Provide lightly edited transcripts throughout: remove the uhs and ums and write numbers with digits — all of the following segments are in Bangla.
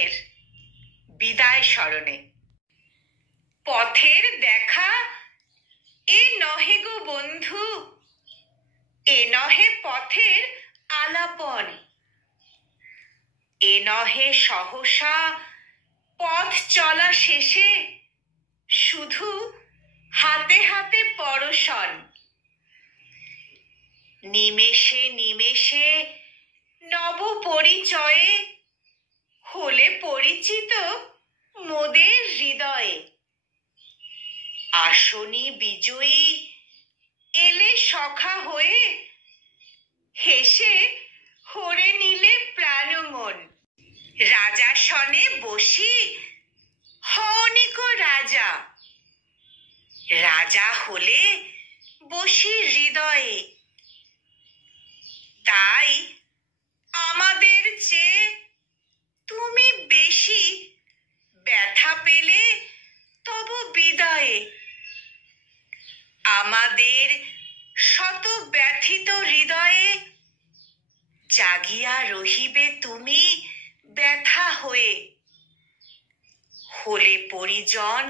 জীবনের বিদায় স্মরণে। পথের দেখা এ নহে গো বন্ধু, এ নহে পথের আলাপন, এ নহে সহসা পথ চলা শেষে শুধু হাতে হাতে পরশন। নিমেষে নিমেষে নব পরিচয়ে হলে পরিচিত মোদের হৃদয়ে। আসনি বিজয়ী এলে সখা হয়ে, হেসে হরে নিলে প্রাণ মন। রাজাসনে বসি হওনিক রাজা, রাজা হলে বসি হৃদয়ে। তাই আমাদের চেয়ে তুমি বেশি ব্যথা পেলে তবু বিদায়ে। আমাদের শত ব্যথিত হৃদয়ে জাগিয়া রহিবে তুমি ব্যথা হয়ে। হলে পরিজন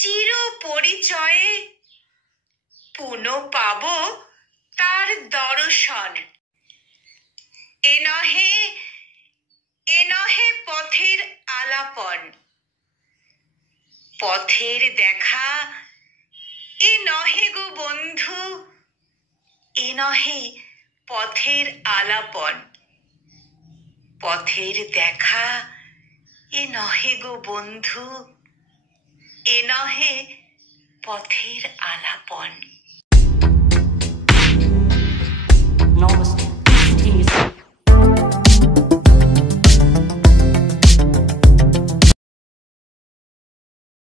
চির পরিচয়ে, পুনঃ পাব তার দর্শন। এ নহে পথের আলাপন, পথের দেখা এ নহে গো বন্ধু, এ নহে পথের আলাপন। পথের দেখা এ নহে গো বন্ধু, এ নহে পথের আলাপন।